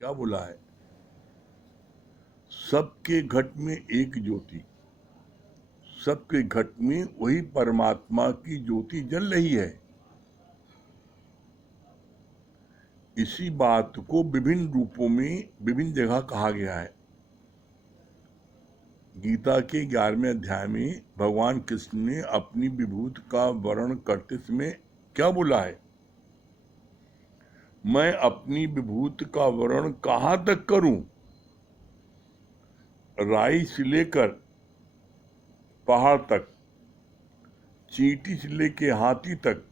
क्या बोला है? सबके घट में एक ज्योति, सबके घट में वही परमात्मा की ज्योति जल रही है। इसी बात को विभिन्न रूपों में विभिन्न जगह कहा गया है। गीता के 11वें अध्याय में भगवान कृष्ण ने अपनी विभूति का वर्णन करते समय क्या बोला है? मैं अपनी विभूति का वर्णन कहां तक करूं? राई से लेकर पहाड़ तक, चींटी से लेकर हाथी तक,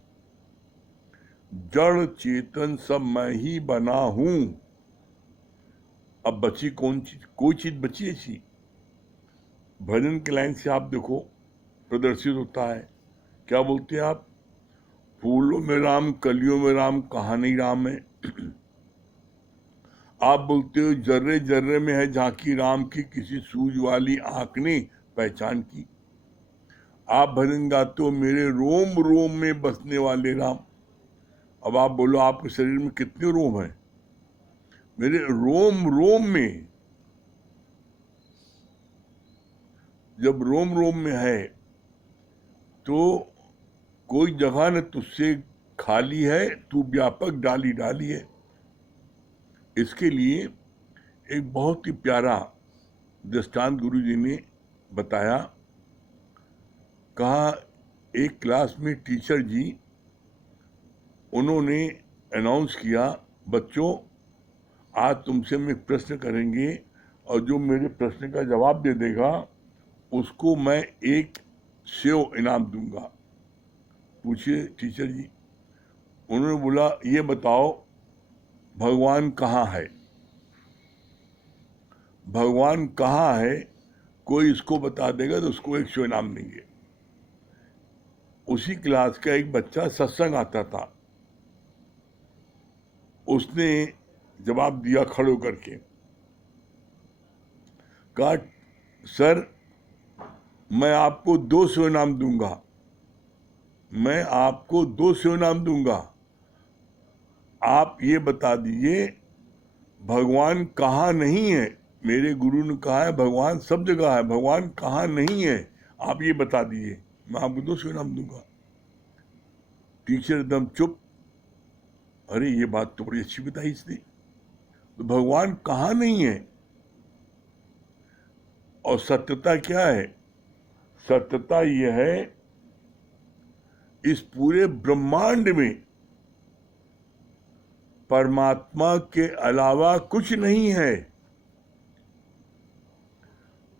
जड़ चेतन सब मैं ही बना हूं। अब बची कौन चीज? कोई चीज बची ऐसी? भजन के लाइन से आप देखो प्रदर्शित होता है। क्या बोलते हैं आप? फूलों में राम, कलियों में राम, कहाँ नहीं राम है। आप बोलते हो जर्रे जर्रे में है झांकी राम की, किसी सूझ वाली आंख ने पहचान की। आप भजन गाते हो मेरे रोम रोम में बसने वाले राम। अब आप बोलो आपके शरीर में कितने रोम हैं? मेरे रोम रोम में। जब रोम रोम में है तो कोई जगह न तुझसे खाली है, तू व्यापक डाली डाली है। इसके लिए एक बहुत ही प्यारा दृष्टांत गुरु जी ने बताया। कहा एक क्लास में टीचर जी, उन्होंने अनाउंस किया, बच्चों आज तुमसे हम एक प्रश्न करेंगे और जो मेरे प्रश्न का जवाब दे देगा उसको मैं एक सेव इनाम दूंगा। पूछिए टीचर जी। उन्होंने बोला ये बताओ भगवान कहाँ है? भगवान कहाँ है कोई इसको बता देगा तो उसको एक सेव इनाम देंगे। उसी क्लास का एक बच्चा सत्संग आता था, उसने जवाब दिया खड़े होकर के। कहा सर मैं आपको 200 इनाम दूंगा, मैं आपको 200 इनाम दूंगा। आप ये बता दीजिए भगवान कहाँ नहीं है। मेरे गुरु ने कहा है भगवान सब जगह है, भगवान कहाँ नहीं है आप ये बता दीजिए, मैं आपको 200 इनाम दूंगा। टीचर एकदम चुप। अरे ये बात तो बड़ी अच्छी बताई इसने, तो भगवान कहाँ नहीं है। और सत्यता क्या है? सत्यता यह है इस पूरे ब्रह्मांड में परमात्मा के अलावा कुछ नहीं है।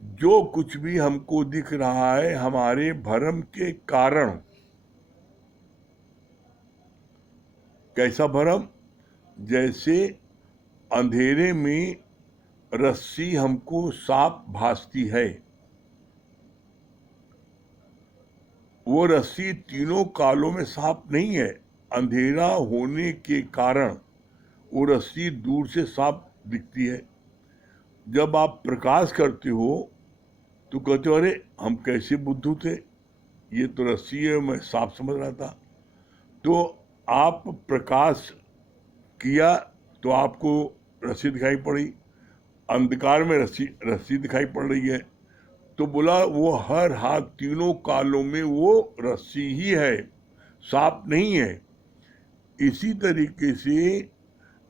जो कुछ भी हमको दिख रहा है हमारे भ्रम के कारण। कैसा भ्रम? जैसे अंधेरे में रस्सी हमको साफ भासती है, वो रस्सी तीनों कालों में साफ नहीं है। अंधेरा होने के कारण वो रस्सी दूर से साफ दिखती है। जब आप प्रकाश करते हो तो कहते हो अरे हम कैसे बुद्धू थे, ये तो रस्सी है, मैं साफ समझ रहा था। तो आप प्रकाश किया तो आपको रस्सी दिखाई पड़ी, अंधकार में रस्सी दिखाई पड़ रही है। तो बोला वो हर हाथ तीनों कालों में वो रस्सी ही है, साफ नहीं है। इसी तरीके से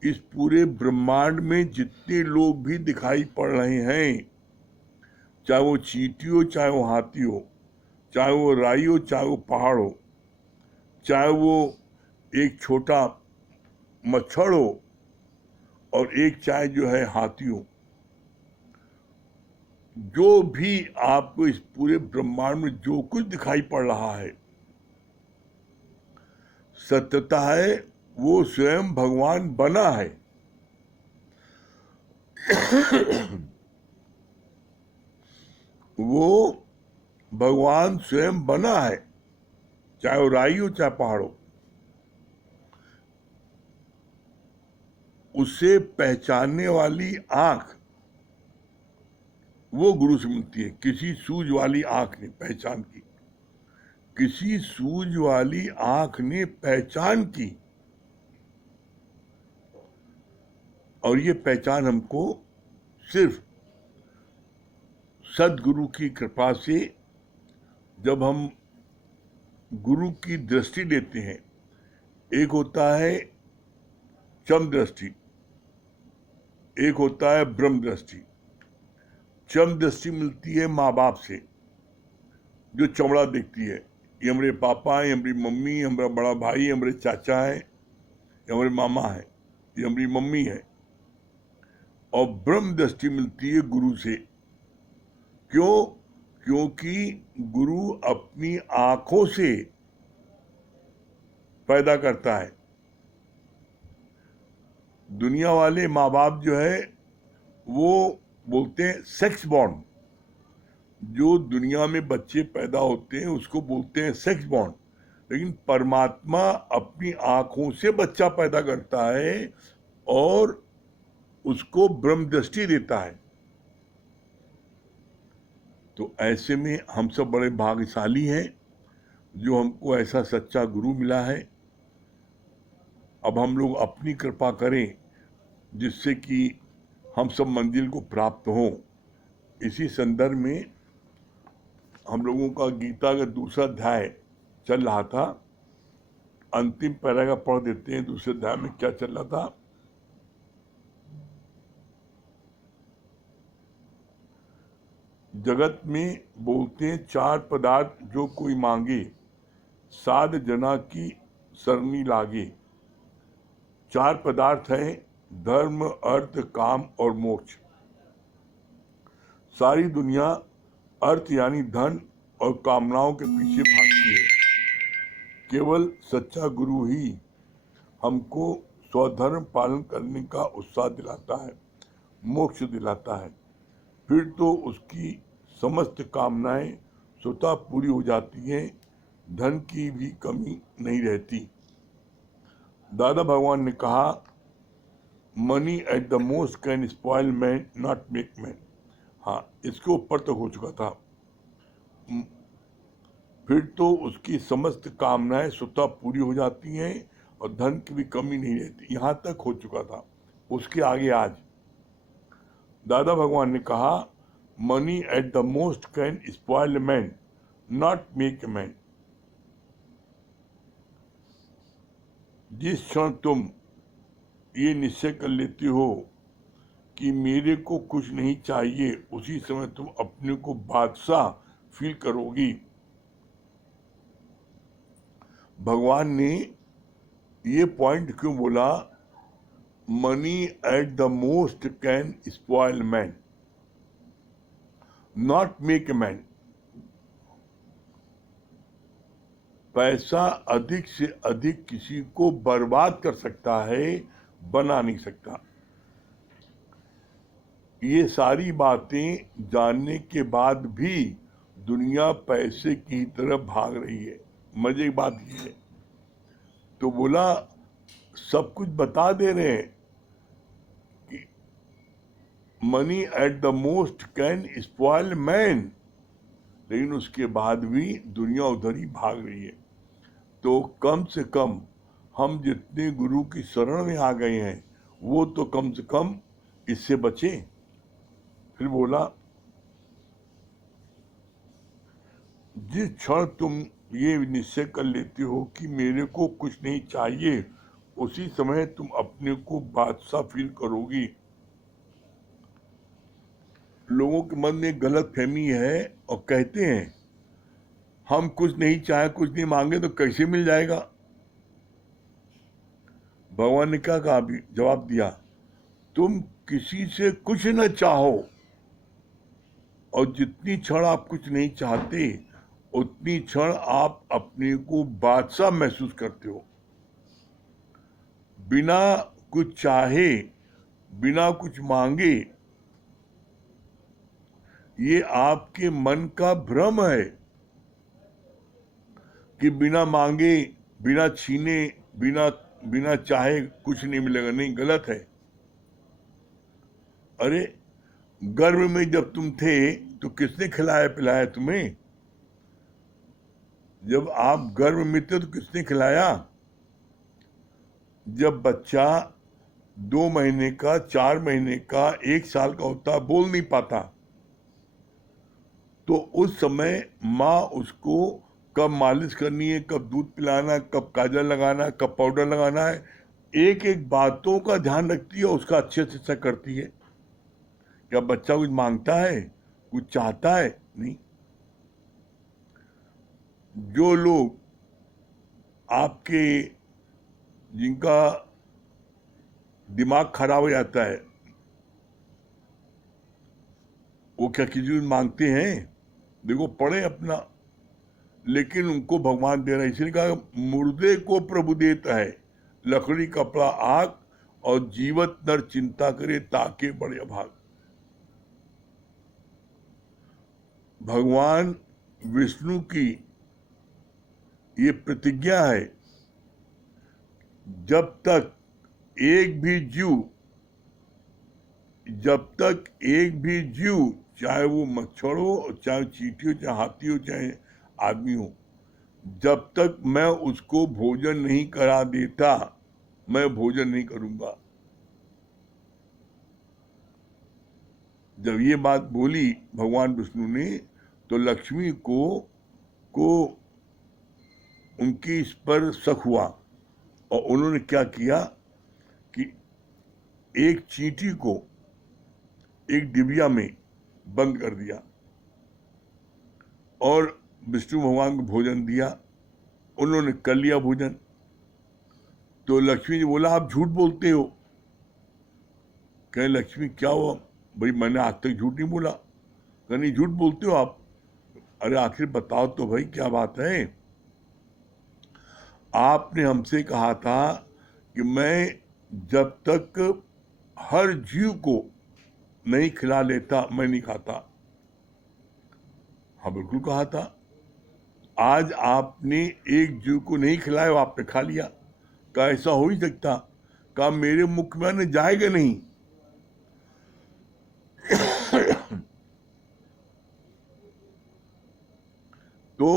इस पूरे ब्रह्मांड में जितने लोग भी दिखाई पड़ रहे हैं, चाहे वो चींटी हो, चाहे वो हाथी हो, चाहे वो राई हो, चाहे वो पहाड़ हो, चाहे वो एक छोटा मच्छर हो और एक चाहे जो है हाथी हो, जो भी आपको इस पूरे ब्रह्मांड में जो कुछ दिखाई पड़ रहा है सत्यता है वो स्वयं भगवान बना है। वो भगवान स्वयं बना है, चाहे वो राई हो चाहे पहाड़ हो। उसे पहचानने वाली आंख वो गुरु से मिलती है। किसी सूझ वाली आंख ने पहचान की, किसी सूझ वाली आंख ने पहचान की। और ये पहचान हमको सिर्फ सदगुरु की कृपा से, जब हम गुरु की दृष्टि लेते हैं, एक होता है चम दृष्टि, एक होता है ब्रह्म दृष्टि। चम दृष्टि मिलती है माँ बाप से, जो चमड़ा देखती है, ये हमारे पापा है, हमारी मम्मी, हमारा बड़ा भाई, हमारे चाचा है, ये हमारे मामा है, ये हमारी मम्मी है। और ब्रह्म दृष्टि मिलती है गुरु से। क्यों? क्योंकि गुरु अपनी आंखों से पैदा करता है। दुनिया वाले माँ बाप जो है वो बोलते हैं सेक्स बॉन्ड। जो दुनिया में बच्चे पैदा होते हैं उसको बोलते हैं सेक्स बॉन्ड, लेकिन परमात्मा अपनी आंखों से बच्चा पैदा करता है और उसको ब्रह्म दृष्टि देता है। तो ऐसे में हम सब बड़े भाग्यशाली हैं जो हमको ऐसा सच्चा गुरु मिला है। अब हम लोग अपनी कृपा करें जिससे कि हम सब मंजिल को प्राप्त हों। इसी संदर्भ में हम लोगों का गीता का दूसरा अध्याय चल रहा था। अंतिम पैराग्राफ पढ़ देते हैं। दूसरे अध्याय में क्या चल रहा था? जगत में बोलते हैं चार पदार्थ जो कोई मांगे, साध जना की सरनी लागे। चार पदार्थ हैं धर्म, अर्थ, काम और मोक्ष। सारी दुनिया अर्थ यानी धन और कामनाओं के पीछे भागती है। केवल सच्चा गुरु ही हमको स्वधर्म पालन करने का उत्साह दिलाता है, मोक्ष दिलाता है। फिर तो उसकी समस्त कामनाएं स्वतः पूरी हो जाती हैं, धन की भी कमी नहीं रहती। दादा भगवान ने कहा, money at the most can spoil man not make man. हाँ, इसके ऊपर तक हो चुका था। फिर तो उसकी समस्त कामनाएं स्वतः पूरी हो जाती हैं और धन की भी कमी नहीं रहती। यहाँ तक हो चुका था। उसके आगे आज दादा भगवान ने कहा, money at the most can spoil man not make man. जिस क्षण तुम ये निश्चय कर लेते हो कि मेरे को कुछ नहीं चाहिए, उसी समय तुम अपने को बादशाह फील करोगी। भगवान ने ये पॉइंट क्यों बोला, money at the most can spoil man not make man. पैसा अधिक से अधिक किसी को बर्बाद कर सकता है, बना नहीं सकता। ये सारी बातें जानने के बाद भी दुनिया पैसे की तरफ भाग रही है। मजे की बात ये है, तो बोला सब कुछ बता दे रहे हैं कि money at the most can spoil man, लेकिन उसके बाद भी दुनिया उधर ही भाग रही है। तो कम से कम हम जितने गुरु की शरण में आ गए हैं वो तो कम से कम इससे बचें। फिर बोला, जिस क्षण तुम ये निश्चय कर लेते हो कि मेरे को कुछ नहीं चाहिए, उसी समय तुम अपने को बादशाह फील करोगी। लोगों के मन में गलत फहमी है और कहते हैं हम कुछ नहीं चाहे, कुछ नहीं मांगे तो कैसे मिल जाएगा। भगवान ने क्या कहा? भी जवाब दिया, तुम किसी से कुछ न चाहो और जितनी क्षण आप कुछ नहीं चाहते उतनी क्षण आप अपने को बादशाह महसूस करते हो। बिना कुछ चाहे, बिना कुछ मांगे, ये आपके मन का भ्रम है कि बिना मांगे, बिना छीने, बिना चाहे कुछ नहीं मिलेगा। नहीं, गलत है। अरे गर्भ में जब तुम थे तो किसने खिलाया पिलाया तुम्हें? जब आप गर्भ में थे तो किसने खिलाया? जब बच्चा 2 महीने का, 4 महीने का, 1 साल का होता, बोल नहीं पाता, तो उस समय माँ उसको कब मालिश करनी है, कब दूध पिलाना, कब काजल लगाना, कब पाउडर लगाना है, एक एक बातों का ध्यान रखती है, उसका अच्छे से अच्छा करती है। क्या बच्चा कुछ मांगता है, कुछ चाहता है? नहीं। जो लोग आपके, जिनका दिमाग खराब हो जाता है, वो क्या किसी को मांगते हैं? देखो, पढ़े अपना, लेकिन उनको भगवान दे रहा है। इसलिए कहा मुर्दे को प्रभु देता है, लकड़ी कपड़ा आग, और जीवत नर चिंता करे ताके बड़े अभाग। भगवान विष्णु की ये प्रतिज्ञा है, जब तक एक भी जीव, जब तक एक भी जीव, चाहे वो मच्छर हो, चाहे चींटी हो, चाहे हाथी हो, चाहे आदमी हो, जब तक मैं उसको भोजन नहीं करा देता, मैं भोजन नहीं करूंगा। जब ये बात बोली भगवान विष्णु ने, तो लक्ष्मी को उनकी इस पर शक हुआ, और उन्होंने क्या किया कि एक चींटी को एक डिबिया में बंद कर दिया और विष्णु भगवान को भोजन दिया। उन्होंने कर लिया भोजन। तो लक्ष्मी जी बोला, आप झूठ बोलते हो। कहे, लक्ष्मी क्या हुआ भाई, मैंने आज तक झूठ नहीं बोला। कहे, नहीं, झूठ बोलते हो आप। अरे आखिर बताओ तो भाई, क्या बात है? आपने हमसे कहा था कि मैं जब तक हर जीव को नहीं खिला लेता, मैं नहीं खाता। हाँ, बिल्कुल कहा था। आज आपने एक जीव को नहीं खिलाया, आपने खा लिया। कहा, ऐसा हो ही सकता? कहा, मेरे मुख में जाएगा नहीं। तो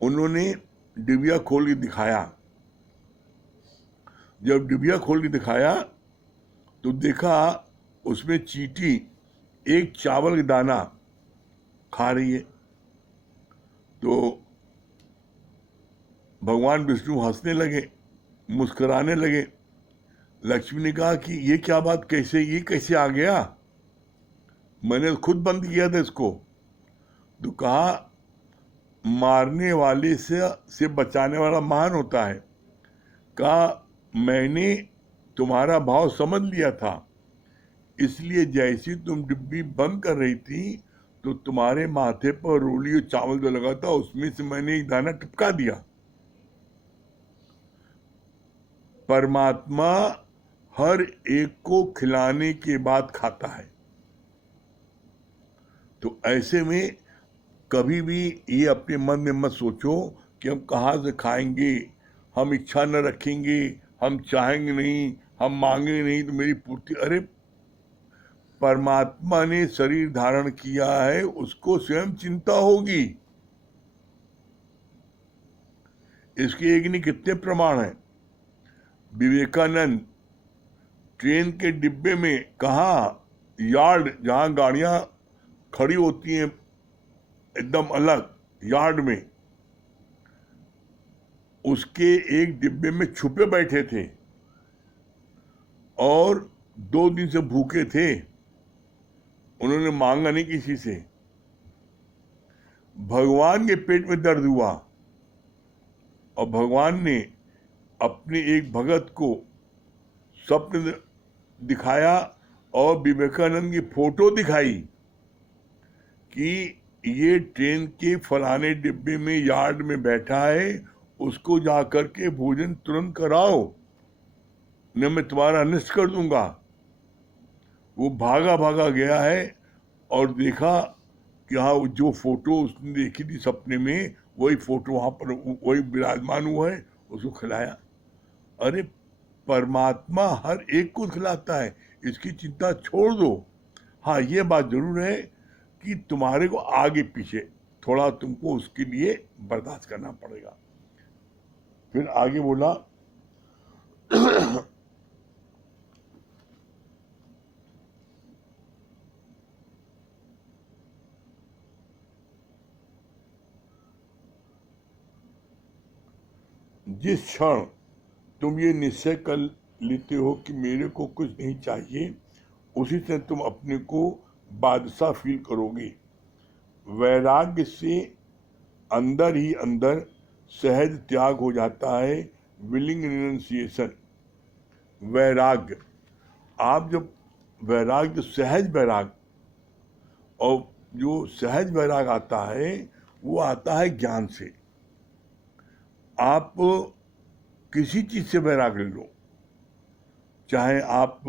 उन्होंने डिबिया खोल के दिखाया। जब डिबिया खोल के दिखाया तो देखा उसमें चींटी एक चावल का दाना खा रही है। तो भगवान विष्णु हंसने लगे, मुस्कुराने लगे। लक्ष्मी ने कहा कि ये क्या बात, कैसे, ये कैसे आ गया? मैंने खुद बंद किया था इसको। तो कहा, मारने वाले से बचाने वाला महान होता है। कहा, मैंने तुम्हारा भाव समझ लिया था, इसलिए जैसी तुम डिब्बी बंद कर रही थी, तो तुम्हारे माथे पर रोली और चावल जो लगा था, उसमें से मैंने एक दाना टपका दिया। परमात्मा हर एक को खिलाने के बाद खाता है। तो ऐसे में कभी भी ये अपने मन में मत सोचो कि हम कहाँ से खाएंगे, हम इच्छा न रखेंगे, हम चाहेंगे नहीं, हम मांगेंगे नहीं तो मेरी पूर्ति। अरे, परमात्मा ने शरीर धारण किया है, उसको स्वयं चिंता होगी। इसके एक नहीं कितने प्रमाण हैं। विवेकानंद ट्रेन के डिब्बे में, कहा, यार्ड जहां गाड़ियां खड़ी होती हैं एकदम अलग यार्ड में, उसके एक डिब्बे में छुपे बैठे थे और 2 दिन से भूखे थे। उन्होंने मांगा नहीं किसी से। भगवान के पेट में दर्द हुआ और भगवान ने अपने एक भगत को स्वप्न दिखाया और विवेकानंद की फोटो दिखाई कि ये ट्रेन के फलाने डिब्बे में यार्ड में बैठा है, उसको जाकर के भोजन तुरंत कराओ, न मैं तुम्हारा अनिष्ट कर दूंगा। वो भागा भागा गया है और देखा कि हाँ, जो फोटो उसने देखी थी सपने में, वही फोटो वहां पर वही विराजमान हुआ है, उसको खिलाया। अरे, परमात्मा हर एक को खिलाता है, इसकी चिंता छोड़ दो। हाँ, ये बात जरूर है कि तुम्हारे को आगे पीछे थोड़ा तुमको उसके लिए बर्दाश्त करना पड़ेगा। फिर आगे बोला, जिस क्षण तुम ये निश्चय कर लेते हो कि मेरे को कुछ नहीं चाहिए, उसी से तुम अपने को बादशाह फील करोगे। वैराग्य से अंदर ही अंदर सहज त्याग हो जाता है, विलिंग रिनंसिएशन। वैराग्य, आप जब वैराग्य, सहज वैराग, और जो सहज वैराग आता है वो आता है ज्ञान से। आप किसी चीज से वैराग ले लो, चाहे आप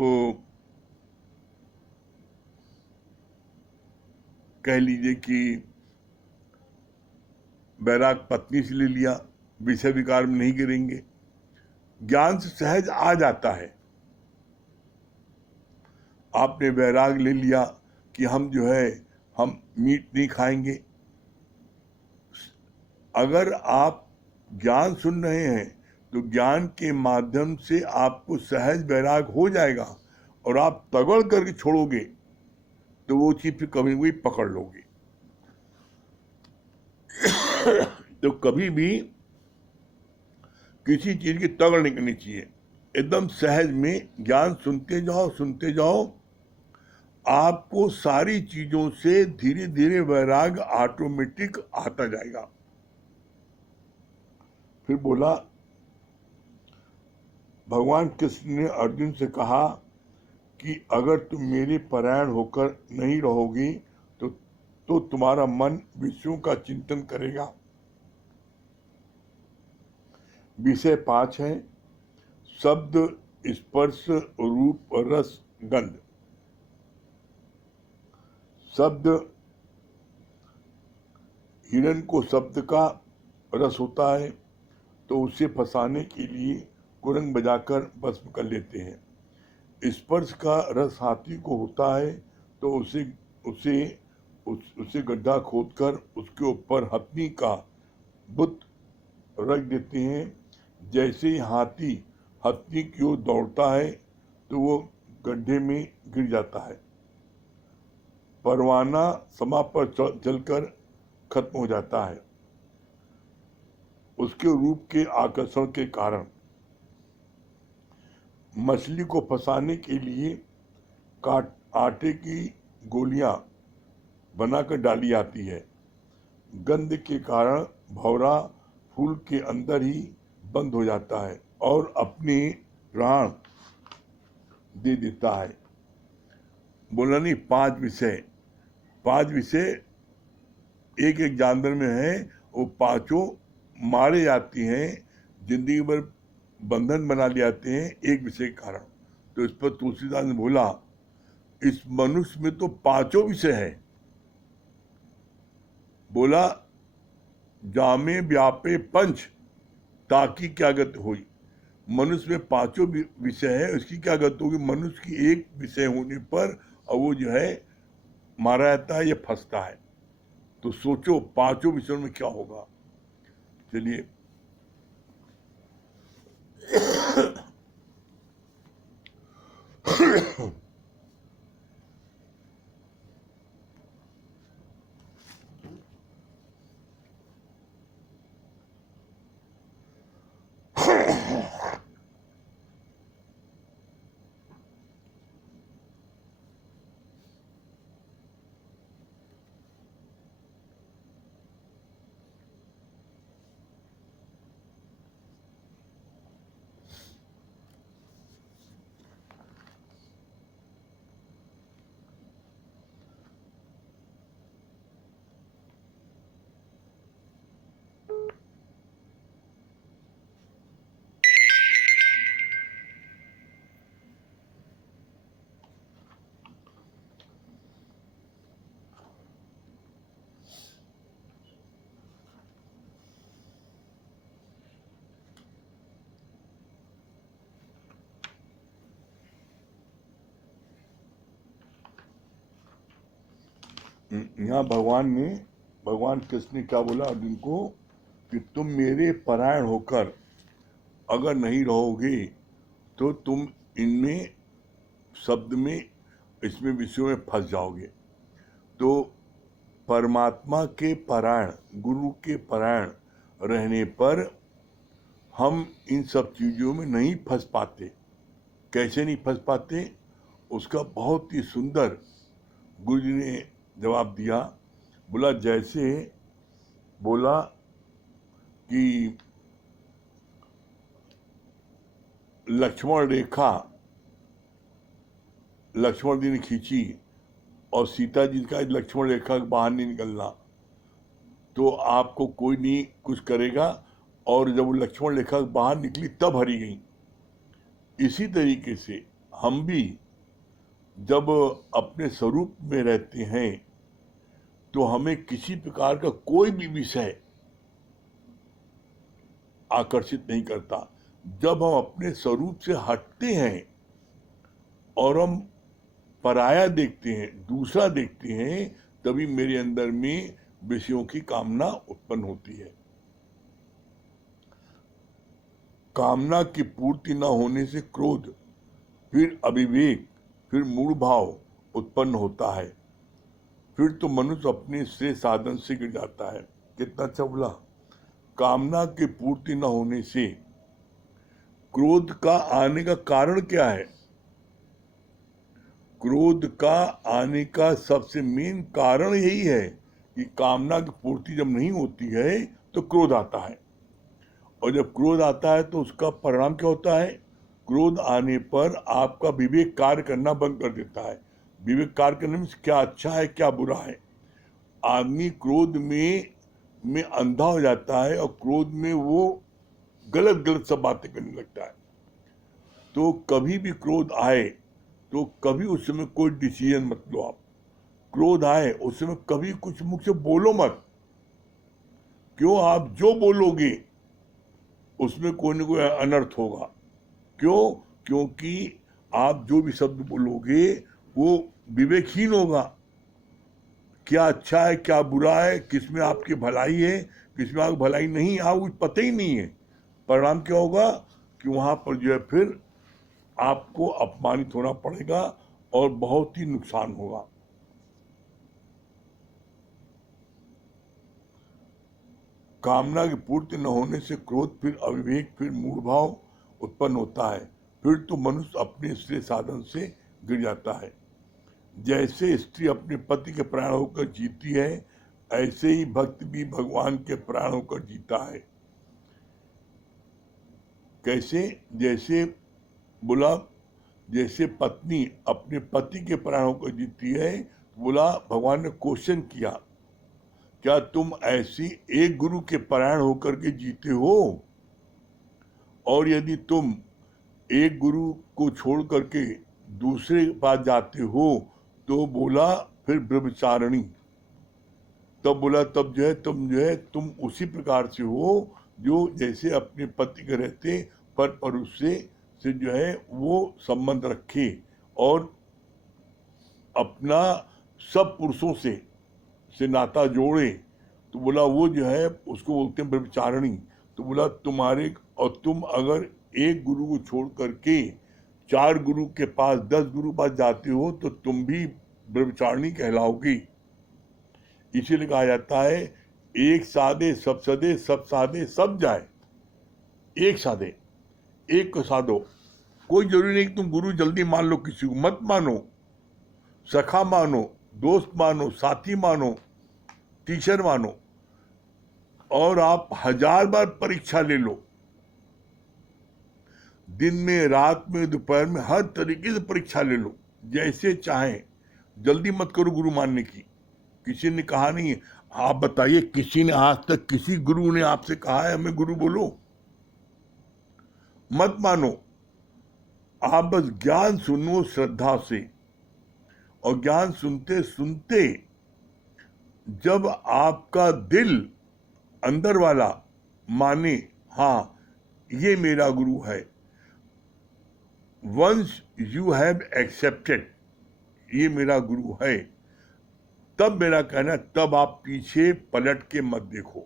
कह लीजिए कि वैराग पत्नी से ले लिया, विषय विकार में नहीं गिरेंगे, ज्ञान से सहज आ जाता है। आपने वैराग ले लिया कि हम जो है हम मीट नहीं खाएंगे, अगर आप ज्ञान सुन रहे हैं तो ज्ञान के माध्यम से आपको सहज वैराग हो जाएगा, और आप तगड़ करके छोड़ोगे तो वो चीज फिर कभी भी पकड़ लोगे। तो कभी भी किसी चीज की तगड़ नहीं करनी चाहिए, एकदम सहज में ज्ञान सुनते जाओ, आपको सारी चीजों से धीरे धीरे वैराग ऑटोमेटिक आता जाएगा। फिर बोला, भगवान कृष्ण ने अर्जुन से कहा कि अगर तुम मेरे परायण होकर नहीं रहोगे तो तुम्हारा मन विषयों का चिंतन करेगा। विषय 5 है, शब्द, स्पर्श, रूप, रस, गंध। शब्द, हिरण को शब्द का रस होता है तो उसे फंसाने के लिए कुरंग बजाकर भस्म कर लेते हैं। स्पर्श का रस हाथी को होता है तो उसे गड्ढा खोदकर उसके ऊपर हथनी का बुत रख देते हैं। जैसे ही हाथी हथनी की ओर दौड़ता है तो वो गड्ढे में गिर जाता है। परवाना समा पर जलकर खत्म हो जाता है उसके रूप के आकर्षण के कारण। मछली को फंसाने के लिए आटे की गोलियां बनाकर डाली आती है। गंध के कारण भौरा फूल के अंदर ही बंद हो जाता है और अपने प्राण दे देता है। बोला नहीं, 5 विषय एक एक जानवर में है, वो पांचों मारे जाती हैं, जिंदगी भर बंधन बना ले जाते हैं एक विषय के कारण। तो इस पर तुलसीदास ने बोला, इस मनुष्य में तो 5 विषय है। बोला, जामे व्यापे पंच ताकि क्या गत हुई। मनुष्य में 5 विषय है, उसकी क्या गत होगी? मनुष्य की एक विषय होने पर और वो जो है मारा जाता है या फंसता है। तो सोचो 5 विषयों में क्या होगा। चलिए यहाँ भगवान कृष्ण ने क्या बोला अर्जुन को कि तुम मेरे परायण होकर अगर नहीं रहोगे तो तुम इनमें, शब्द में, इसमें विषयों में फंस जाओगे। तो परमात्मा के परायण, गुरु के परायण रहने पर हम इन सब चीज़ों में नहीं फंस पाते। कैसे नहीं फंस पाते, उसका बहुत ही सुंदर गुरु जी ने जवाब दिया। बोला जैसे बोला कि लक्ष्मण जी ने खींची और सीता जी का लक्ष्मण रेखा बाहर नहीं निकलना, तो आपको कोई नहीं कुछ करेगा, और जब वो लक्ष्मण रेखा बाहर निकली तब हरी गई। इसी तरीके से हम भी जब अपने स्वरूप में रहते हैं तो हमें किसी प्रकार का कोई भी विषय आकर्षित नहीं करता। जब हम अपने स्वरूप से हटते हैं और हम पराया देखते हैं, दूसरा देखते हैं, तभी मेरे अंदर में विषयों की कामना उत्पन्न होती है। कामना की पूर्ति न होने से क्रोध, फिर अविवेक, फिर मूढ़ भाव उत्पन्न होता है। फिर तो मनुष्य अपने श्रेय साधन से गिर जाता है। कितना अच्छा बोला। कामना की पूर्ति न होने से क्रोध का आने का कारण क्या है? क्रोध का आने का सबसे मेन कारण यही है कि कामना की पूर्ति जब नहीं होती है तो क्रोध आता है, और जब क्रोध आता है तो उसका परिणाम क्या होता है? क्रोध आने पर आपका विवेक कार्य करना बंद कर देता है। विवेक कार्य करने में क्या अच्छा है क्या बुरा है। आदमी क्रोध में अंधा हो जाता है और क्रोध में वो गलत सब बातें करने लगता है। तो कभी भी क्रोध आए तो कभी उस समय कोई डिसीजन मत लो। आप क्रोध आए उस समय कभी कुछ मुख से बोलो मत। क्यों? आप जो बोलोगे उसमें कोई न कोई अनर्थ होगा। क्यों? क्योंकि आप जो भी शब्द बोलोगे वो विवेकहीन होगा। क्या अच्छा है क्या बुरा है, किसमें आपकी भलाई है किसमें आपकी भलाई नहीं, आपको पता ही नहीं है। परिणाम क्या होगा कि वहां पर जो है फिर आपको अपमानित होना पड़ेगा और बहुत ही नुकसान होगा। कामना की पूर्ति न होने से क्रोध, फिर अविवेक, फिर मूढ़ भाव उत्पन्न होता है। फिर तो मनुष्य अपने श्रेय साधन से गिर जाता है। जैसे स्त्री अपने पति के प्राण होकर जीती है, ऐसे ही भक्त भी भगवान के प्राण होकर जीता है। कैसे? जैसे बोला जैसे पत्नी अपने पति के प्राण होकर जीती है। बोला भगवान ने क्वेश्चन किया, क्या तुम ऐसी एक गुरु के परायण होकर के जीते हो? और यदि तुम एक गुरु को छोड़ करके दूसरे के पास जाते हो तो बोला फिर ब्रह्मचारिणी। तब बोला तब जो है तुम उसी प्रकार से हो जो जैसे अपने पति के रहते पर पुरुष से जो है वो संबंध रखे और अपना सब पुरुषों से नाता जोड़े। तो बोला वो जो है उसको बोलते हैं ब्रह्मचारिणी। तो बोला तुम अगर एक गुरु को छोड़ करके 4 गुरु के पास 10 गुरु पास जाते हो तो तुम भी ब्रह्मचारिणी कहलाओगी। इसीलिए कहा जाता है एक साधे सब सदे, सब साधे सब जाए। एक साधे, एक को साधो। कोई जरूरी नहीं कि तुम गुरु जल्दी मान लो, किसी को मत मानो। सखा मानो, दोस्त मानो, साथी मानो, टीचर मानो, और आप 1000 बार परीक्षा ले लो, दिन में रात में दोपहर में हर तरीके से परीक्षा ले लो, जैसे चाहें। जल्दी मत करो गुरु मानने की। किसी ने कहा नहीं है। आप बताइए किसी ने आज तक किसी गुरु ने आपसे कहा है हमें गुरु बोलो? मत मानो। आप बस ज्ञान सुनो श्रद्धा से, और ज्ञान सुनते सुनते जब आपका दिल अंदर वाला माने हाँ ये मेरा गुरु है, वंस यू हैव एक्सेप्टेड ये मेरा गुरु है, तब मेरा कहना तब आप पीछे पलट के मत देखो।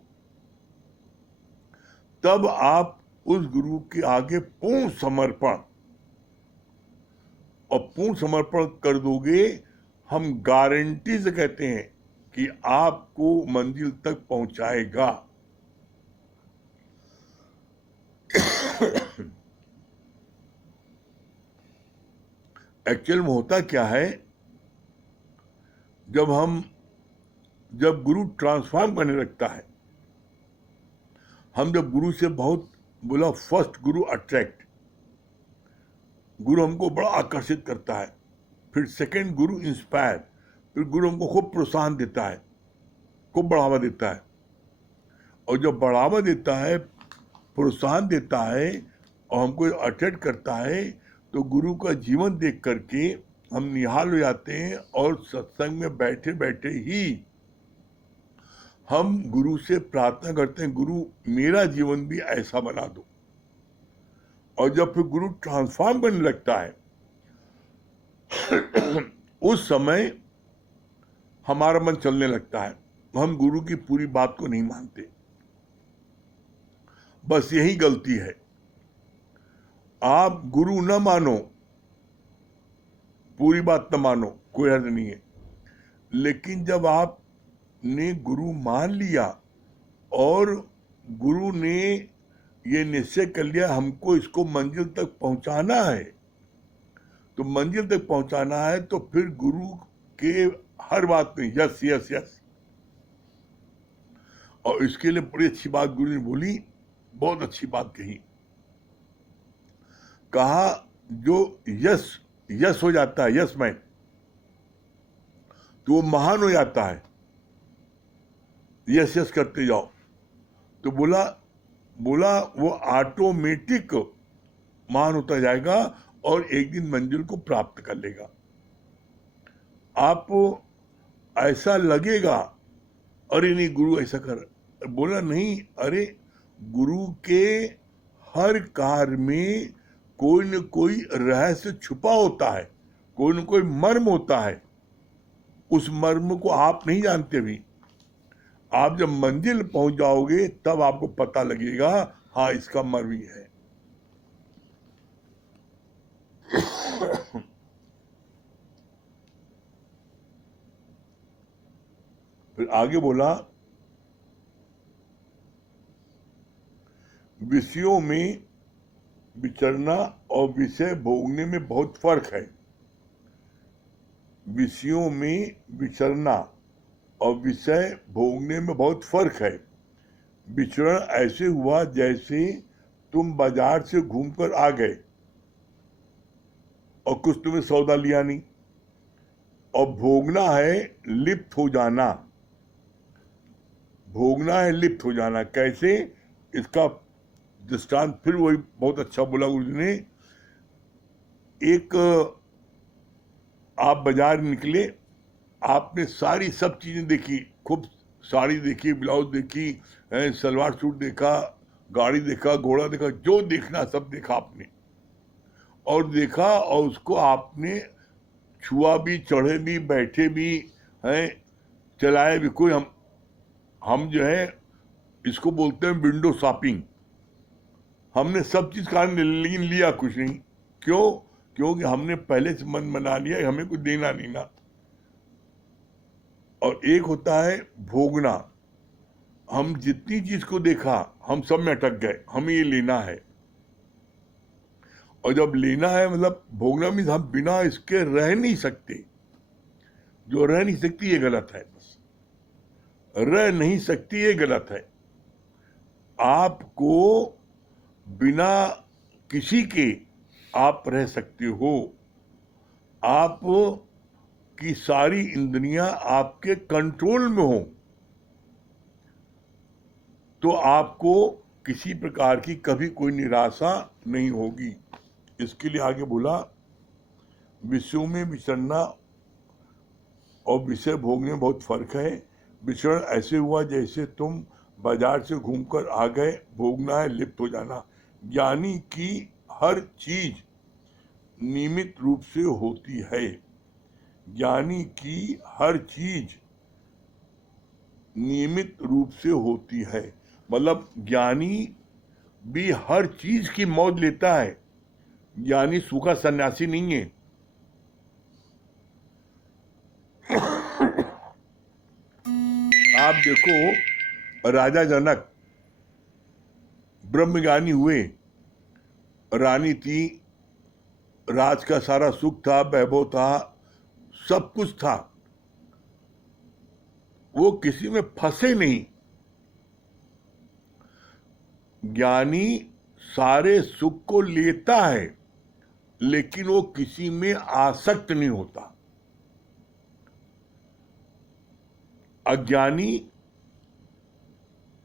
तब आप उस गुरु के आगे पूर्ण समर्पण कर दोगे। हम गारंटी से कहते हैं कि आपको मंजिल तक पहुंचाएगा। एक्चुअल में होता क्या है, जब गुरु ट्रांसफॉर्म करने लगता है, हम जब गुरु से बहुत बोला, फर्स्ट गुरु अट्रैक्ट, गुरु हमको बड़ा आकर्षित करता है, फिर सेकंड गुरु इंस्पायर, फिर गुरु हमको खूब प्रोत्साहन देता है, खूब बढ़ावा देता है। और जब बढ़ावा देता है, प्रोत्साहन देता है और हमको अट्रैक्ट करता है, तो गुरु का जीवन देख करके हम निहाल हो जाते हैं और सत्संग में बैठे बैठे ही हम गुरु से प्रार्थना करते हैं, गुरु मेरा जीवन भी ऐसा बना दो। और जब फिर गुरु ट्रांसफॉर्म करने लगता है, उस समय हमारा मन चलने लगता है, हम गुरु की पूरी बात को नहीं मानते। बस यही गलती है, आप गुरु न मानो, पूरी बात न मानो, कोई हर्ज नहीं है। लेकिन जब आपने गुरु मान लिया और गुरु ने ये निश्चय कर लिया हमको इसको मंजिल तक पहुंचाना है, तो मंजिल तक पहुंचाना है, तो फिर गुरु के हर बात में यस यस यस। और इसके लिए बड़ी अच्छी बात गुरु ने बोली, बहुत अच्छी बात कही। कहा जो यस यस हो जाता है, यस मैन, तो वो महान हो जाता है। यस यस करते जाओ, तो बोला वो ऑटोमेटिक महान होता जाएगा और एक दिन मंजिल को प्राप्त कर लेगा। आप ऐसा लगेगा, अरे नहीं गुरु ऐसा कर, बोला नहीं, अरे गुरु के हर कार्य में कोई न कोई रहस्य छुपा होता है, कोई न कोई मर्म होता है। उस मर्म को आप नहीं जानते भी। आप जब मंजिल पहुंच जाओगे तब आपको पता लगेगा, हाँ इसका मर्म ही है। फिर आगे बोला, विषयों में विचरना और विषय भोगने में बहुत फर्क है। विषयों में विचरना और विषय भोगने में बहुत फर्क है। विचरण ऐसे हुआ जैसे तुम बाजार से घूमकर आ गए और कुछ तुम्हें सौदा लिया नहीं, और भोगना है लिप्त हो जाना। भोगना है लिप्त हो जाना, कैसे? इसका दृष्टांत फिर वही बहुत अच्छा बोला गुरु जी ने। एक आप बाजार निकले, आपने सारी सब चीजें देखी, खूब साड़ी देखी, ब्लाउज देखी, सलवार सूट देखा, गाड़ी देखा, घोड़ा देखा, जो देखना सब देखा आपने, और देखा और उसको आपने छुआ भी, चढ़े भी, बैठे भी हैं, चलाए भी। कोई हम जो है इसको बोलते हैं विंडो शॉपिंग। हमने सब चीज का लेकिन लिया कुछ नहीं। क्यों? क्योंकि हमने पहले से मन बना लिया हमें कुछ देना नहीं ना। और एक होता है भोगना। हम जितनी चीज को देखा हम सब में अटक गए, हमें ये लेना है। और जब लेना है मतलब भोगना मीन्स हम बिना इसके रह नहीं सकते। जो रह नहीं सकती ये गलत है, बस रह नहीं सकती ये गलत है। आपको बिना किसी के आप रह सकते हो। आप की सारी इंद्रियां आपके कंट्रोल में हो तो आपको किसी प्रकार की कभी कोई निराशा नहीं होगी। इसके लिए आगे बोला, विषयों में विचरना और विषय भोगने में बहुत फर्क है। विचरण ऐसे हुआ जैसे तुम बाजार से घूमकर आ गए, भोगना है लिप्त हो जाना। ज्ञानी की हर चीज नियमित रूप से होती है। ज्ञानी की हर चीज नियमित रूप से होती है, मतलब ज्ञानी भी हर चीज की मौज लेता है। ज्ञानी सूखा सन्यासी नहीं है। आप देखो, राजा जनक ब्रह्मज्ञानी हुए, रानी थी राज का सारा सुख था, वैभव था, सब कुछ था, वो किसी में फंसे नहीं। ज्ञानी सारे सुख को लेता है लेकिन वो किसी में आसक्त नहीं होता। अज्ञानी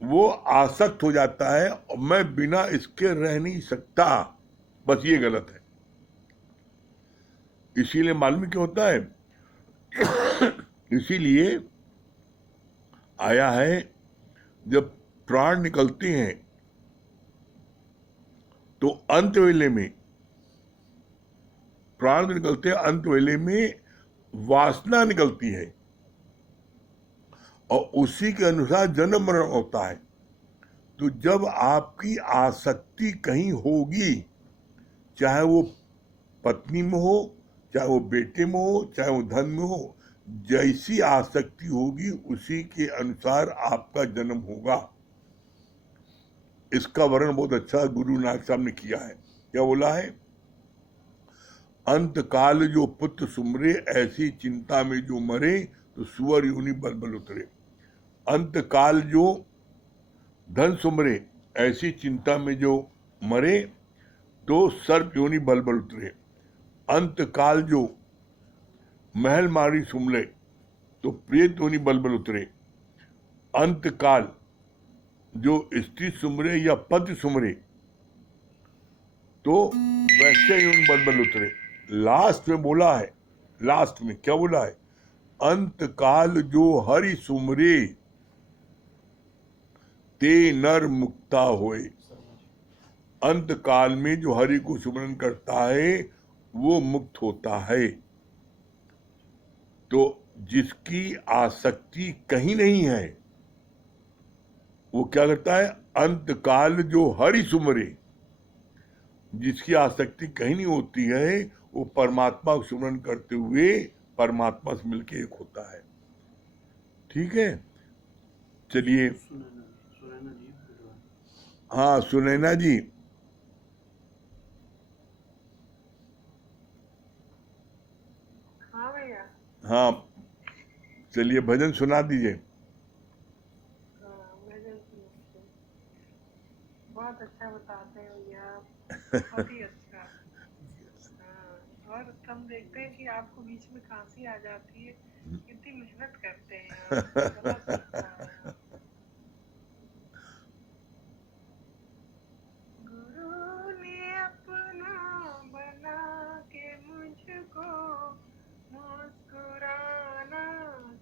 वो आसक्त हो जाता है और मैं बिना इसके रह नहीं सकता, बस ये गलत है। इसीलिए मालूम क्या होता है इसीलिए आया है, जब प्राण निकलते हैं तो अंत वेले में, प्राण निकलते हैं अंत वेले में वासना निकलती है और उसी के अनुसार जन्म मरण होता है। तो जब आपकी आसक्ति कहीं होगी, चाहे वो पत्नी में हो, चाहे वो बेटे में हो, चाहे वो धन में हो, जैसी आसक्ति होगी उसी के अनुसार आपका जन्म होगा। इसका वर्णन बहुत अच्छा गुरु नानक साहब ने किया है। क्या बोला है? अंत काल जो पुत्र सुमरे, ऐसी चिंता में जो मरे, तो सुअर योनि बल बल उतरे। अंत काल जो धन सुमरे, ऐसी चिंता में जो मरे, तो सर्प योनि बल बल उतरे। अंत काल जो महल मारी सुमले, तो प्रेत योनि बल बल उतरे। अंत काल जो स्त्री सुमरे या पति सुमरे, तो वैसे योनि बल बल उतरे। लास्ट में बोला है, लास्ट में क्या बोला है? अंत काल जो हरि सुमरे, ते नर मुक्ता होए। अंत काल में जो हरि को सुमरन करता है वो मुक्त होता है। तो जिसकी आसक्ति कहीं नहीं है वो क्या करता है? अंत काल जो हरि सुमरे, जिसकी आसक्ति कहीं नहीं होती है वो परमात्मा को सुमरन करते हुए परमात्मा से मिलके एक होता है। ठीक है, चलिए। हाँ सुनैना जी, हाँ भैया। हाँ चलिए भजन सुना दीजिए। भजन सुनते बहुत अच्छा बताते हैं भैया आप, बहुत ही अच्छा। और हम देखते हैं कि आपको बीच में खांसी आ जाती है, कितनी मेहनत करते हैं आप, गला सूखता है आप। गुरु ने अपना बना के मुझको मुस्कुराना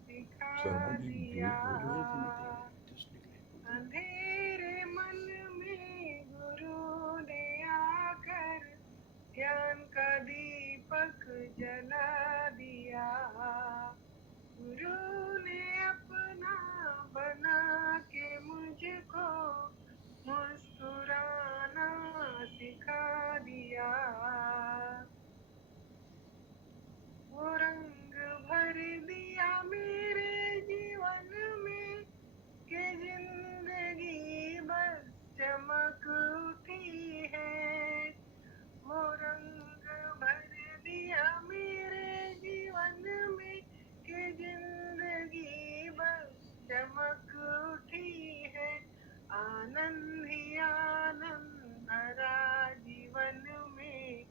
सिखा दिया। अंधेरे मन में गुरु ने आकर ज्ञान का दीपक जला दिया। गुरु ने अपना बना के मुझको मुस्कुराना सिखा दिया। वो रंग भर दिया मेरे जीवन में कि जिंदगी बस चमक उठी है। वो रंग भर दिया मेरे जीवन में कि जिंदगी बस चमक उठी है। आनंद ही आनंद भरा जीवन में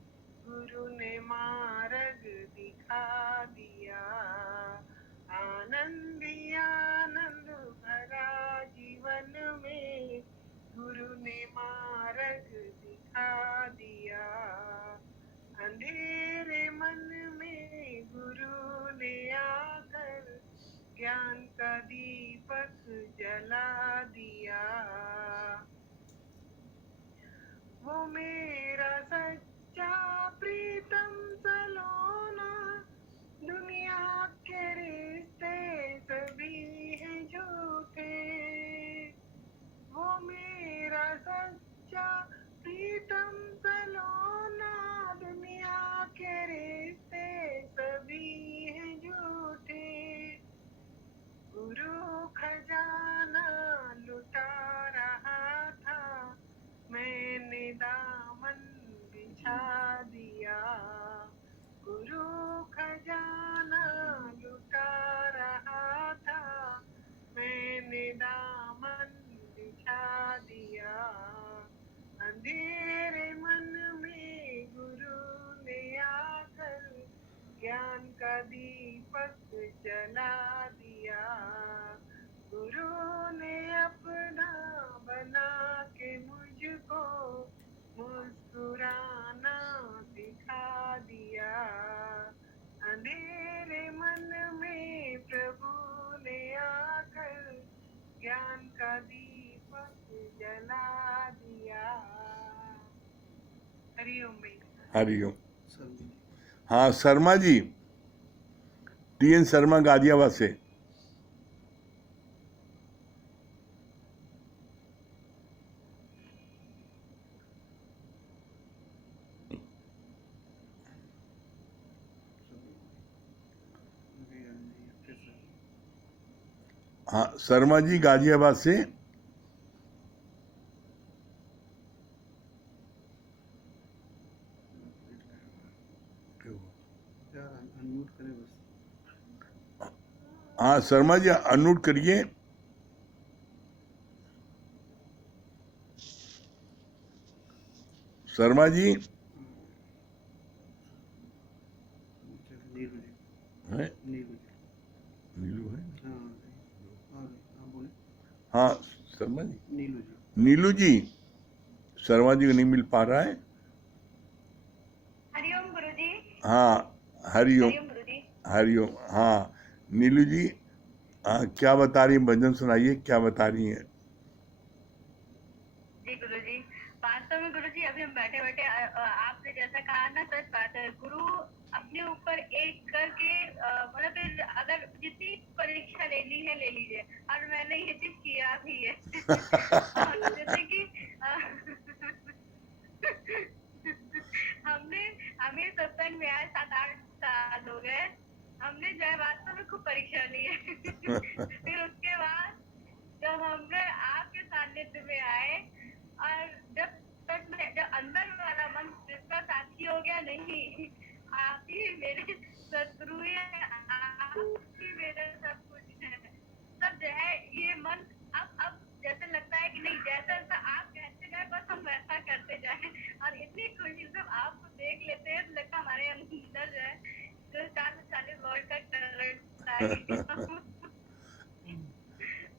गुरु ने मार्ग दिखा दिया। आनंद ही आनंद भरा जीवन में गुरु ने मार्ग दिखा दिया। अंधेरे मन में गुरु ने आकर ज्ञान का दीपक जला दिया। वो मेरा सच्चा प्रीतम सलोना, दुनिया के रिश्ते सभी हैं झूठे। वो मेरा सच्चा प्रीतम सलोना, दुनिया के रिश्ते सभी हैं झूठे। गुरु खजाना लुटा रहा था, मैंने दामन दीपक जला दिया, गुरु ने अपना बना के मुझको मुस्कुराना सिखा दिया। अंधेरे मन में प्रभु ने आकर ज्ञान का दीपक जला दिया। हरिओम भैया। हरिओम। हाँ शर्मा जी, TN शर्मा गाजियाबाद से। हाँ शर्मा जी गाजियाबाद से। हाँ शर्मा जी अनम्यूट करिए। शर्मा जी है, नीलू है। हाँ शर्मा जी, नीलू जी, शर्मा जी को नहीं मिल पा रहा है। हरिओम गुरुजी। हाँ हरिओम। हरिओम गुरुजी। हरिओम। हाँ नीलू जी, हाँ क्या बता रही हैं, भजन सुनाइए, क्या बता रही हैं। जी गुरुजी, वास्तव में गुरुजी अभी हम बैठे बैठे आपने जैसा कहा ना, सच बात है। गुरु अपने ऊपर एक करके मतलब फिर अगर जितनी परीक्षा लेनी है ले लीजिए, और मैंने ये चीज किया भी है। और जैसे कि हमने हमें सत्संग में आए 7-8 साल हो गए, हमने जो है वास्तव में खूब परीक्षा ली है। फिर उसके बाद जब हमने आपके सानिध्य में आए, और जब तक मैं जब अंदर वाला मन जिसका साथी हो गया, नहीं आप ही मेरे शत्रु हैं, आप ही मेरे सब कुछ है, तब जो है ये मन अब जैसे लगता है कि नहीं, जैसा जैसा आप कहते जाए बस हम वैसा करते जाए। और इतनी खुशी जब आपको देख लेते हैं तो लगता है हमारे अंदर जो है जो 40-40 वोल्ट का करंट आ गया।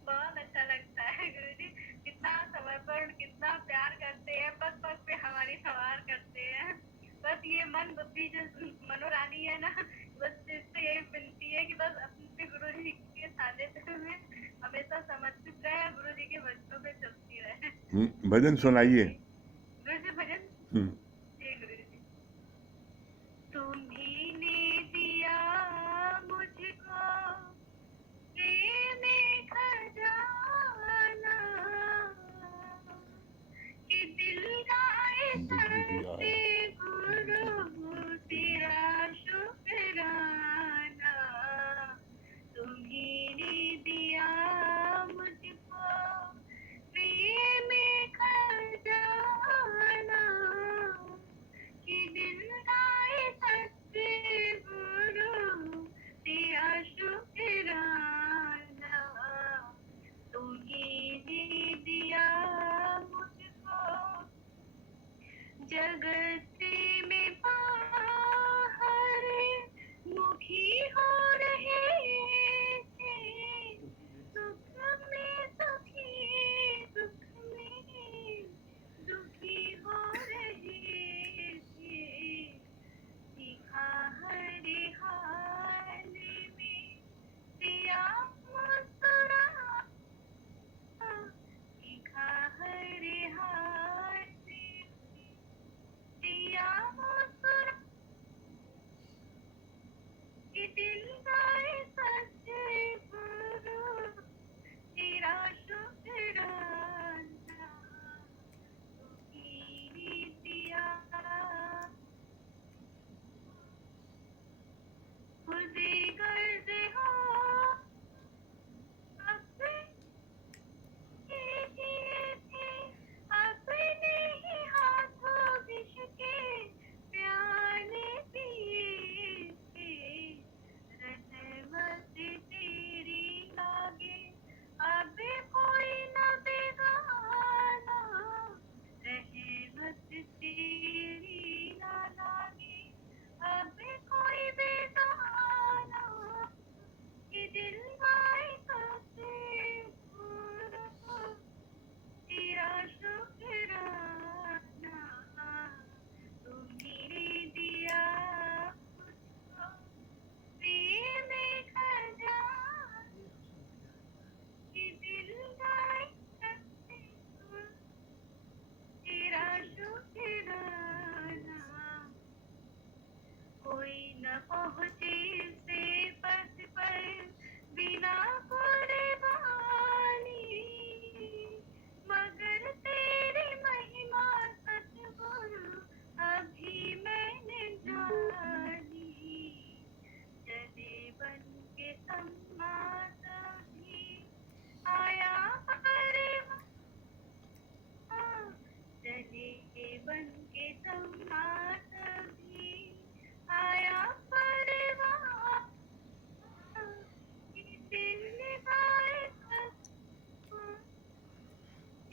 बहुत अच्छा लगता है गुरुजी, कितना समर्पण, कितना प्यार करते हैं, पग पग पे हमारी सवार करते हैं। बस ये मन बुद्धि जो मनोरानी है ना, बस इससे यही विनती है कि बस अपने गुरुजी के सानिध्य में हमेशा समर्पित रहे, गुरुजी के वचनों पे चलती रहे। भजन सुनाइए। गुरुजी भजन। जी गुरुजी। तुम्ही ने दिया मुझको प्रेम खजाना, कि दिल गाए करते गुरु तेरा शुक्राना। तुम्ही ने दिया मुझको प्रेम खजाना,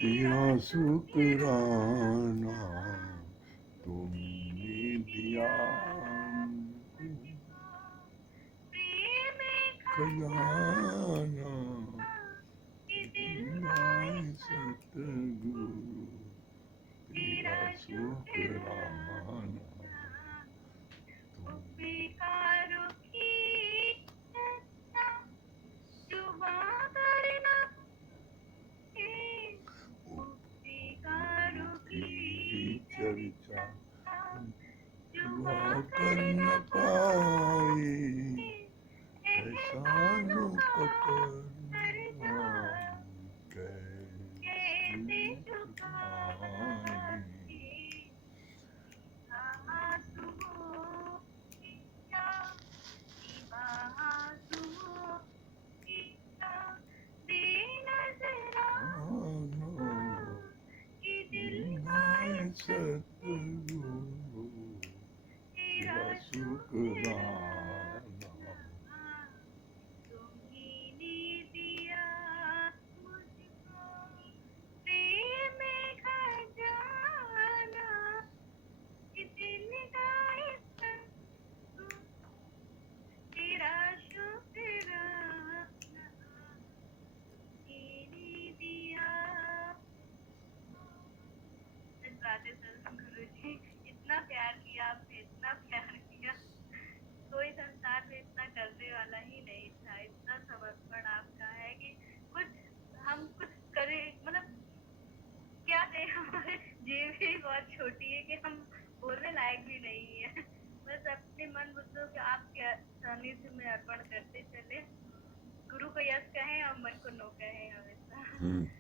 तेरा शुक्राना तुमने दिया प्रेम खजाना कि दिल दिलाए सतगुरु तेरा शुक्राना बेकारों की चर्चा जुबां पर न बेकारों की चर्चा जुबां कर न पाए एहसानों का करना कैसे चुकाएं दिलाए सतगुरु तेरा शुक्राना तुम्ही दिया मुझको प्रेम खजाना कि दिल गाए तेरा शुक्राना तुम्ही दिया। राधे गुरु जी, इतना प्यार किया आपने, इतना प्यार किया, कोई संसार में इतना करने वाला ही नहीं था। इतना समर्पण आपका है कि कुछ हम कुछ करें, मतलब क्या थे, हमारे जीव ही बहुत छोटी है कि हम बोलने लायक भी नहीं है। बस अपने मन बुद्धों के आपके सानिध्य में अर्पण करते चले। गुरु को यस कहें और मन को नो कहें हमेशा।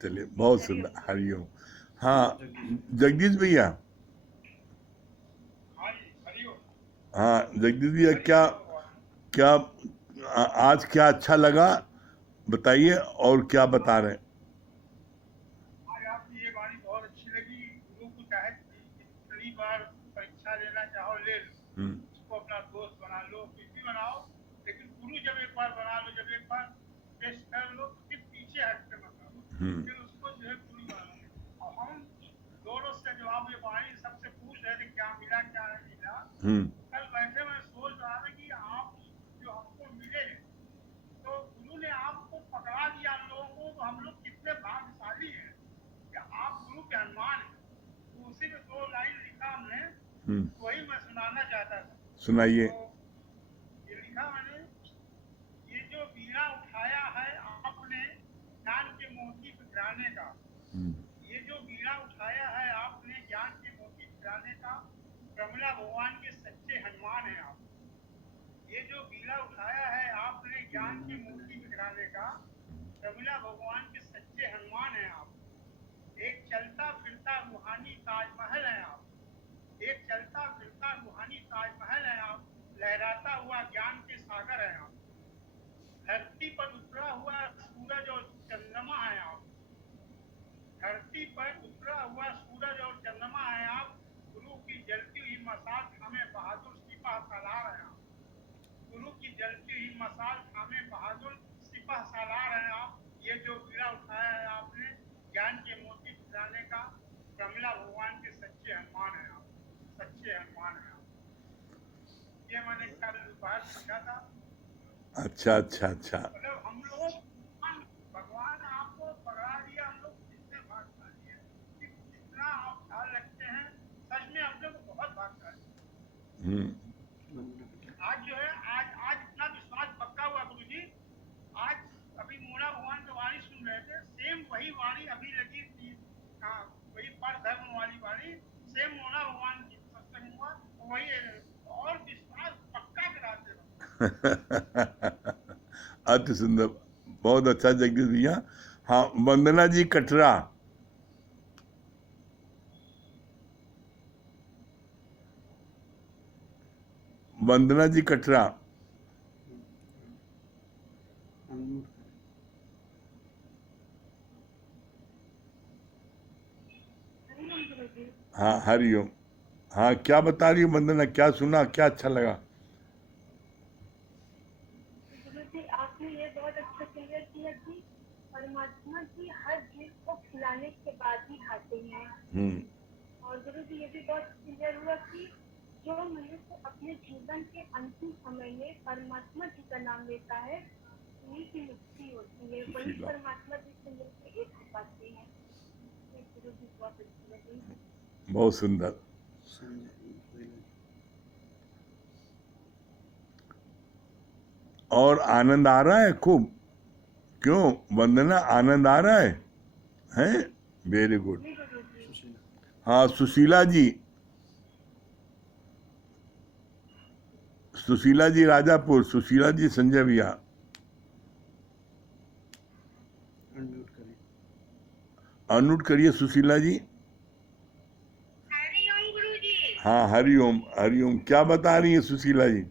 चलिए बहुत सुंदर। हरिओम। हाँ जगदीश भैया, हाँ जगदीश भैया, क्या क्या आज क्या अच्छा लगा बताइए, और क्या बता रहे हैं? आज आपकी ये वाणी बहुत अच्छी लगी। गुरु को चाहे कितनी बार परीक्षा लेना चाहो ले लो, उसको अपना दोस्त बना लो, कुछ भी बनाओ, लेकिन गुरु जब एक बार बना लो, जब एक बार टेस्ट कर लो, तो फिर पीछे हटते मत करो, फिर उसको जो है गुरु बना लो। और हम दोनों से जवाब ये वाणी सबसे पूछ रहे थे क्या मिला क्या नहीं मिला। कल बैठे मैं सोच रहा था कि आप जो हमको मिले, तो गुरु ने आपको पकड़ा दिया हम लोगों को, तो हम लोग कितने भाग्यशाली हैं कि आप गुरु के हनुमान हैं। तो उसी में 2 लाइन लिखा हमने, वही मैं सुनाना चाहता था। सुनाइए। तो ये लिखा मैंने, ये जो बीड़ा उठाया है आपने ज्ञान के मोती बिखराने का, ये जो बीड़ा उठाया है आपने ज्ञान के मोती बिखराने का, प्रमिला भगवान के सच्चे हनुमान हैं आप। ये जो बीड़ा उठाया है आपने ज्ञान के मोती बिखराने का, प्रमिला भगवान के सच्चे हनुमान हैं आप। एक चलता फिरता रूहानी ताजमहल है आप, एक चलता फिरता रूहानी ताजमहल है आप, लहराता हुआ ज्ञान के सागर है आप। धरती पर उतरा हुआ सूरज और चंद्रमा है आप, धरती पर उतरा हुआ सूरज और चंद्रमा है आप। गुरु की जलती हुई मसाल थामे बहादुर सिपाह सालार है आप, गुरु की जलती हुई मसाल थामे बहादुर सिपाह सालार है आप। ये जो बीड़ा उठाया है आपने ज्ञान के मोती बिखराने का, प्रमिला भगवान के सच्चे हनुमान है आप, सच्चे हनुमान है आप। ये मैंने कल बात लिखा था। अच्छा अच्छा अच्छा। मतलब हम लोग भगवान आपको पकड़ा दिया, हम लोग कितने भाग्यशाली हैं कि जितना आप ख्याल रखते हैं, सच में हम लोग बहुत भाग्यशाली हैं। आज जो है आज आज इतना विश्वास पक्का हुआ गुरु जी। आज अभी मोना भगवान की वाणी सुन रहे थे, सेम वही वाणी अभी लगी थी, वही पर धर्म वाली वाणी, सेम मोना भगवान की सत्संग हुआ, वही और विश्वास पक्का कराते रहो। अति सुंदर, बहुत अच्छा जगदीश भैया। हाँ वंदना जी कटरा, वंदना जी कटरा। हाँ हरिओम। हाँ क्या बता रही हो वंदना, क्या सुना, क्या अच्छा लगा? गुरु जी आपने ये बहुत अच्छा क्लियर किया कि परमात्मा जी हर जीव को खिलाने के बाद ही खाते हैं। और गुरु जी ये भी बहुत क्लियर हुआ कि जो मनुष्य अपने जीवन के अंतिम समय में परमात्मा जी का नाम लेता है उन्हीं की मुक्ति होती है, वही परमात्मा जी से मिलकर एक हो पाते हैं। गुरु जी बहुत अच्छी लगी, बहुत सुंदर। और आनंद आ रहा है खूब? क्यों वंदना, आनंद आ रहा है? हैं? Very good. जी गुरु जी। हाँ सुशीला जी, सुशीला जी राजापुर, सुशीला जी संजय भैया अनम्यूट करिए सुशीला जी। हरिओम गुरु जी। हाँ हरिओम हरिओम। क्या बता रही है सुशीला जी?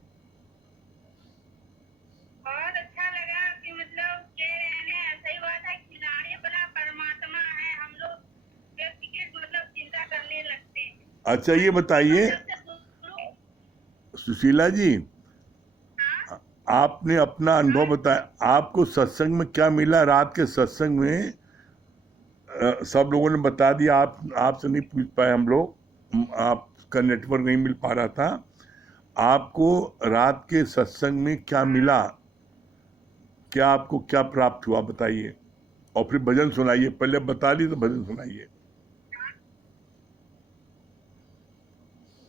बहुत अच्छा लगा कि मतलब कह रहे हैं सही बात है, खिलाने वाला परमात्मा है, हम लोग व्यक्तिगत मतलब चिंता करने लगते हैं। अच्छा ये बताइए सुशीला जी, आपने अपना अनुभव बताया, आपको सत्संग में क्या मिला? रात के सत्संग में सब लोगों ने बता दिया, आपसे नहीं पूछ पाए हम लोग, आपका नेटवर्क नहीं मिल पा रहा था। आपको रात के सत्संग में क्या मिला, क्या आपको क्या प्राप्त हुआ बताइए, और फिर भजन सुनाइए। पहले बता दी तो भजन सुनाइए।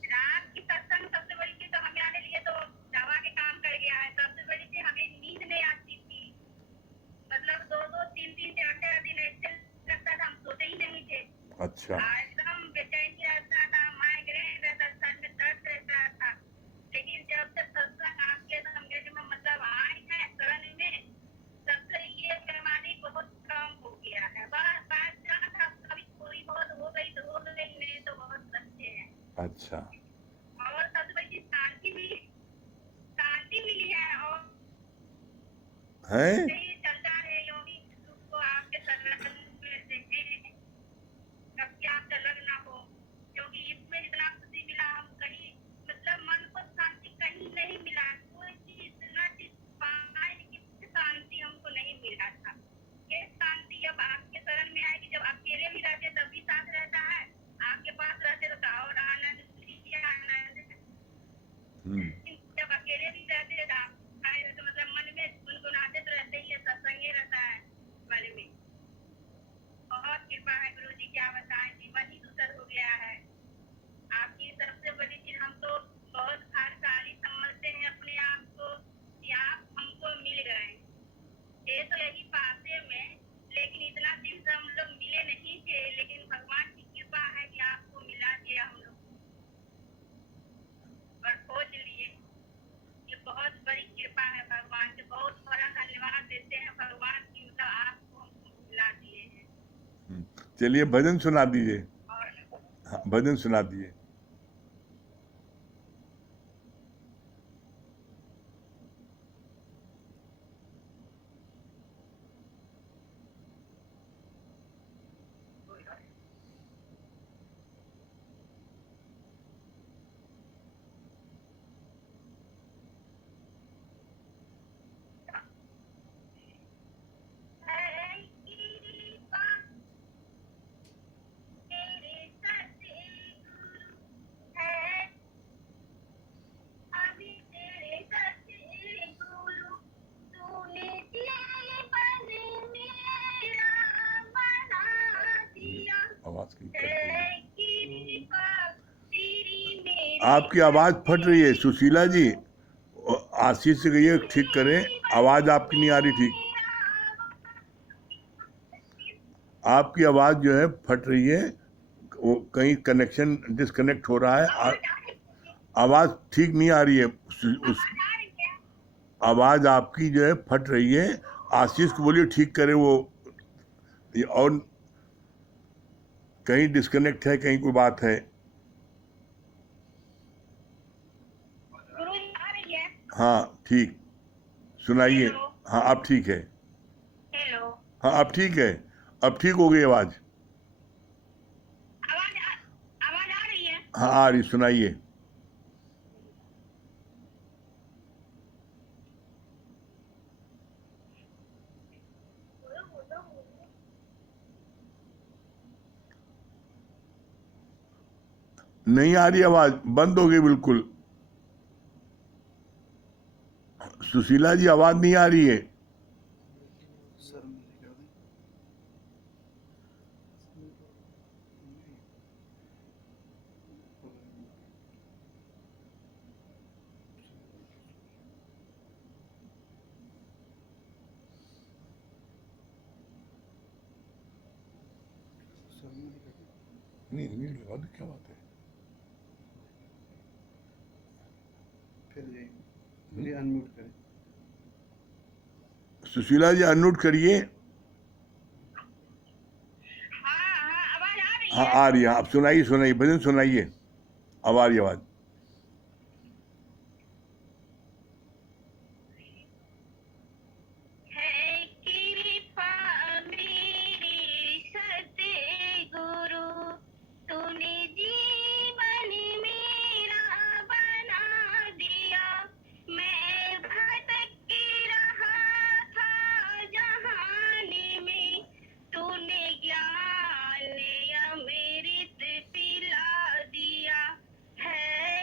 रात की सत्संग सबसे बड़ी चीज तो हमें आने लिए तो दवा के काम कर गया है। सबसे बड़ी चीज हमें नींद नहीं आती थी, मतलब 2-2, 3-3, 4-4 दिन ऐसे लगता था हम सोते ही नहीं थे। अच्छा एकदम बेचैनी रहता था, माइग्रेन रहता था, सर में दर्द रहता था। लेकिन जब से सत्संग आपके संगत में मतलब आए हैं शरण में, तब से ये बीमारी बहुत कम हो गया है। बस बात था कभी थोड़ी बहुत हो गई तो हो गई, नहीं तो बहुत अच्छे हैं। अच्छा और सबसे बड़ी शांति मिली है। और है। यही चलता है योगी को आपके शरण में देखें, कभी आपका लग ना हो, क्योंकि इसमें इतना खुशी मिला, हम कहीं मतलब मन को शांति कहीं नहीं मिला, कोई चीज इतना चीज पाए कि शांति हमको नहीं मिला था। ये शांति अब आपके शरण में आएगी, जब अकेले भी रहते तब भी साथ रहता है, आपके पास रहते तो और आनंद आनंद। जब अकेले भी रहते तो मतलब मन में गुनगुनाते तो रहते ही है, सत्संग रहता है मन में। बहुत कृपा है गुरु जी, क्या बताएं, जीवन ही सुंदर हो गया है। आपकी सबसे बड़ी चीज, हम तो बहुत भाग्यशाली समझते हैं अपने आप को कि आप हमको मिल गए। ये तो यही पाते में, लेकिन इतना दिन से हम लोग मिले नहीं थे, लेकिन भगवान की कृपा है कि आपको मिला दिया हम लोग और खोज लिए। ये बहुत बड़ी कृपा है भगवान से, बहुत बड़ा धन्यवाद देते हैं भगवान की, मतलब आपको हमको मिला दिए हैं। चलिए भजन सुना दीजिए। और हाँ भजन सुना दीजिए। आवाज की आपकी आवाज फट रही है सुशीला जी, आशीष से कहिए ठीक करें, आवाज आपकी नहीं आ रही ठीक। आपकी आवाज जो है फट रही है, वो कहीं कनेक्शन डिस्कनेक्ट हो रहा है, आवाज ठीक नहीं आ रही है। उस आवाज आपकी जो है फट रही है, आशीष को बोलिए ठीक करे वो, और कहीं डिस्कनेक्ट है, कहीं कोई बात है। हाँ ठीक, सुनाइए। हाँ अब ठीक है। हेलो, हाँ अब ठीक है, अब ठीक हो गई आवाज। आवाज आ रही है? हाँ आ रही, सुनाइए। नहीं आ रही आवाज, बंद हो गई बिल्कुल। सुशीला जी आवाज नहीं आ रही है। सर मेरे कर दें। सर मेरे कर दें। नहीं नहीं लगा दो, क्या बात है। फिर जाइए, मुझे अनम्यूट करें। सुशीला जी अनम्यूट करिए। हाँ आवाज आ रही हाँ है। आ रही है, आप सुनाइए सुनाइए, भजन सुनाइए, अब आ रही आवाज। है कृपा मेरी सतगुरु, तूने जीवन मेरा बना दिया। मैं भटक रहा था जहानी में, तूने ज्ञान अमृत पिला दिया। है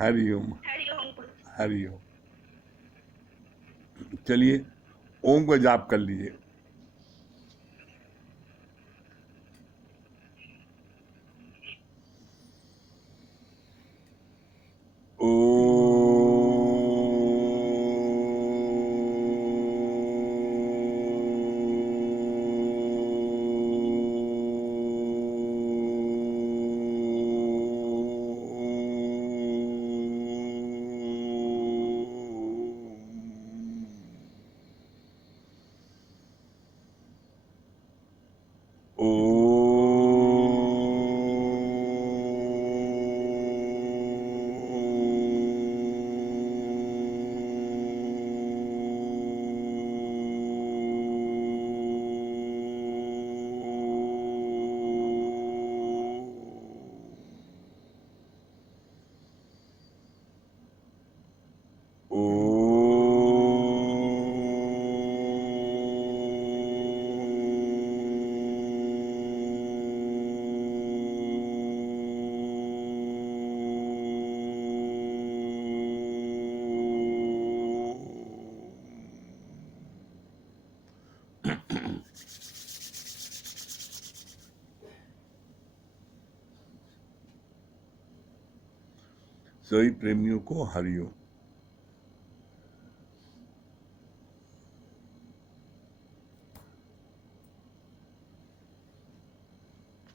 हरिओम हरिओम गुरु। हरिओम। चलिए ओम का जाप कर लीजिए। सभी प्रेमियों को हरिओम।